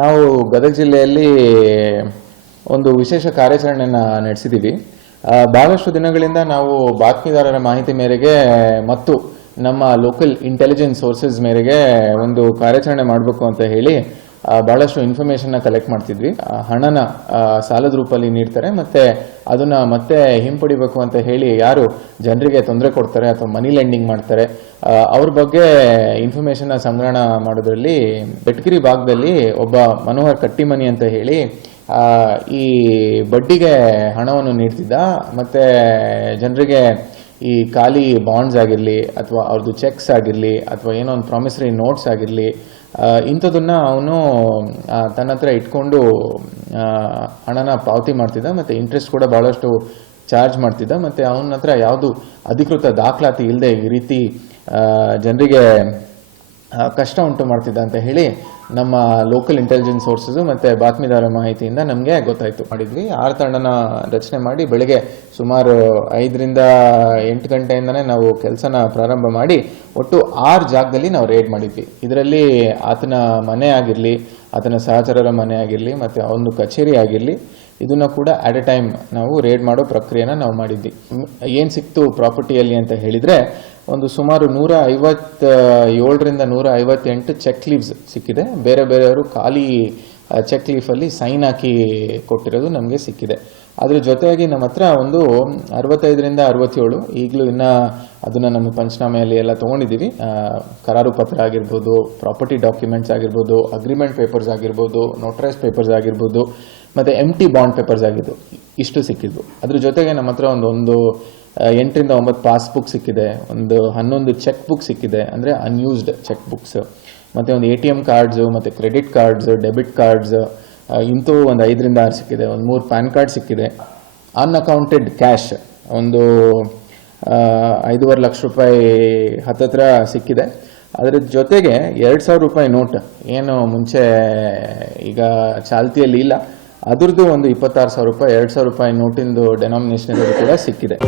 ನಾವು ಗದಗ ಜಿಲ್ಲೆಯಲ್ಲಿ ಒಂದು ವಿಶೇಷ ಕಾರ್ಯಾಚರಣೆಯನ್ನು ನಡೆಸಿದ್ದೀವಿ. ಬಹಳಷ್ಟು ದಿನಗಳಿಂದ ನಾವು ಬಾತ್ಮೀದಾರರ ಮಾಹಿತಿ ಮೇರೆಗೆ ಮತ್ತು ನಮ್ಮ ಲೋಕಲ್ ಇಂಟೆಲಿಜೆನ್ಸ್ ಸೋರ್ಸಸ್ ಮೇರೆಗೆ ಒಂದು ಕಾರ್ಯಾಚರಣೆ ಮಾಡಬೇಕು ಅಂತ ಹೇಳಿ ಬಹಳಷ್ಟು ಇನ್ಫಾರ್ಮೇಷನ್ನ ಕಲೆಕ್ಟ್ ಮಾಡ್ತಿದ್ವಿ. ಹಣನ ಸಾಲದ ರೂಪದಲ್ಲಿ ನೀಡ್ತಾರೆ, ಮತ್ತೆ ಅದನ್ನ ಮತ್ತೆ ಹಿಂಪಡಿಬೇಕು ಅಂತ ಹೇಳಿ ಯಾರು ಜನರಿಗೆ ತೊಂದರೆ ಕೊಡ್ತಾರೆ ಅಥವಾ ಮನಿ ಲೆಂಡಿಂಗ್ ಮಾಡ್ತಾರೆ ಅವ್ರ ಬಗ್ಗೆ ಇನ್ಫಾರ್ಮೇಷನ್ನ ಸಂಗ್ರಹಣ ಮಾಡೋದ್ರಲ್ಲಿ ಬೆಟ್ಗಿರಿ ಭಾಗದಲ್ಲಿ ಒಬ್ಬ ಮನೋಹರ್ ಕಟ್ಟಿಮನಿ ಅಂತ ಹೇಳಿ ಈ ಬಡ್ಡಿಗೆ ಹಣವನ್ನು ನೀಡ್ತಿದ್ದ. ಮತ್ತೆ ಜನರಿಗೆ ಈ ಖಾಲಿ ಬಾಂಡ್ಸ್ ಆಗಿರಲಿ ಅಥವಾ ಅವ್ರದ್ದು ಚೆಕ್ಸ್ ಆಗಿರಲಿ ಅಥವಾ ಏನೋ ಒಂದು ಪ್ರಾಮಿಸರಿ ನೋಟ್ಸ್ ಆಗಿರಲಿ ಇಂಥದನ್ನ ಅವನು ತನ್ನ ಹತ್ರ ಇಟ್ಕೊಂಡು ಹಣನ ಪಾವತಿ ಮಾಡ್ತಿದ್ದ. ಮತ್ತು ಇಂಟ್ರೆಸ್ಟ್ ಕೂಡ ಭಾಳಷ್ಟು ಚಾರ್ಜ್ ಮಾಡ್ತಿದ್ದ. ಮತ್ತು ಅವನ ಹತ್ರ ಯಾವುದು ಅಧಿಕೃತ ದಾಖಲಾತಿ ಇಲ್ಲದೆ ಈ ರೀತಿ ಜನರಿಗೆ ಕಷ್ಟ ಉಂಟು ಮಾಡ್ತಿದ್ದ ಅಂತ ಹೇಳಿ ನಮ್ಮ ಲೋಕಲ್ ಇಂಟೆಲಿಜೆನ್ಸ್ ಸೋರ್ಸಸ್ ಮತ್ತು ಬಾತ್ಮೀದಾರ ಮಾಹಿತಿಯಿಂದ ನಮಗೆ ಗೊತ್ತಾಯಿತು. ಮಾಡಿದ್ವಿ 6 ತಂಡನ ರಚನೆ ಮಾಡಿ ಬೆಳಗ್ಗೆ ಸುಮಾರು 5ರಿಂದ 8 ಗಂಟೆಯಿಂದನೇ ನಾವು ಕೆಲಸನ ಪ್ರಾರಂಭ ಮಾಡಿ ಒಟ್ಟು 6 ಜಾಗದಲ್ಲಿ ನಾವು ರೇಡ್ ಮಾಡಿದ್ವಿ. ಇದರಲ್ಲಿ ಆತನ ಮನೆ ಆಗಿರಲಿ, ಆತನ ಸಹಚರರ ಮನೆ ಆಗಿರಲಿ, ಮತ್ತು ಒಂದು ಕಚೇರಿ ಆಗಿರಲಿ, ಇದನ್ನು ಕೂಡ ಅಟ್ ಎ ಟೈಮ್ ನಾವು ರೇಡ್ ಮಾಡೋ ಪ್ರಕ್ರಿಯೆನ ನಾವು ಮಾಡಿದ್ವಿ. ಏನು ಸಿಕ್ತು ಪ್ರಾಪರ್ಟಿಯಲ್ಲಿ ಅಂತ ಹೇಳಿದರೆ ಒಂದು ಸುಮಾರು 157ರಿಂದ 158 ಚೆಕ್ ಲೀವ್ಸ್ ಸಿಕ್ಕಿದೆ. ಬೇರೆ ಬೇರೆಯವರು ಖಾಲಿ ಚೆಕ್ ಲೀಫಲ್ಲಿ ಸೈನ್ ಹಾಕಿ ಕೊಟ್ಟಿರೋದು ನಮಗೆ ಸಿಕ್ಕಿದೆ. ಅದ್ರ ಜೊತೆಯಾಗಿ ನಮ್ಮ ಹತ್ರ ಒಂದು 65ರಿಂದ 67 ಈಗಲೂ ಇನ್ನು ಅದನ್ನು ನಮ್ಮ ಪಂಚನಾಮೆಯಲ್ಲಿ ಎಲ್ಲ ತೊಗೊಂಡಿದ್ದೀವಿ. ಕರಾರು ಪತ್ರ ಆಗಿರ್ಬೋದು, ಪ್ರಾಪರ್ಟಿ ಡಾಕ್ಯುಮೆಂಟ್ಸ್ ಆಗಿರ್ಬೋದು, ಅಗ್ರಿಮೆಂಟ್ ಪೇಪರ್ಸ್ ಆಗಿರ್ಬೋದು, ನೋಟರೈಸ್ ಪೇಪರ್ಸ್ ಆಗಿರ್ಬೋದು, ಮತ್ತು ಎಂಟಿ ಬಾಂಡ್ ಪೇಪರ್ಸ್ ಆಗಿದ್ದು ಇಷ್ಟು ಸಿಕ್ಕಿದ್ವು. ಅದ್ರ ಜೊತೆಗೆ ನಮ್ಮ ಹತ್ರ ಒಂದು 8ರಿಂದ 9 ಪಾಸ್ಬುಕ್ ಸಿಕ್ಕಿದೆ, ಒಂದು 11 ಚೆಕ್ ಬುಕ್ ಸಿಕ್ಕಿದೆ, ಅಂದರೆ ಅನ್ಯೂಸ್ಡ್ ಚೆಕ್ ಬುಕ್ಸ್, ಮತ್ತು ಒಂದು ATM ಕಾರ್ಡ್ಸು, ಮತ್ತು ಕ್ರೆಡಿಟ್ ಕಾರ್ಡ್ಸ್, ಡೆಬಿಟ್ ಕಾರ್ಡ್ಸ್ ಇಂಥವು ಒಂದು 5ರಿಂದ 6 ಸಿಕ್ಕಿದೆ. ಒಂದು 3 ಪ್ಯಾನ್ ಕಾರ್ಡ್ ಸಿಕ್ಕಿದೆ. ಅನ್ಅಕೌಂಟೆಡ್ ಕ್ಯಾಶ್ ಒಂದು 5.5 ಲಕ್ಷ ರೂಪಾಯಿ ಹತ್ತತ್ರ ಸಿಕ್ಕಿದೆ. ಅದರ ಜೊತೆಗೆ 2,000 ರೂಪಾಯಿ ನೋಟ್ ಏನು ಮುಂಚೆ ಈಗ ಚಾಲ್ತಿಯಲ್ಲಿ ಇಲ್ಲ, ಅದ್ರದ್ದು ಒಂದು 26,000 ರೂಪಾಯಿ 2,000 ರೂಪಾಯಿ ನೋಟಿಂದು ಡೆನಾಮಿನೇಷನ್ ಕೂಡ ಸಿಕ್ಕಿದೆ.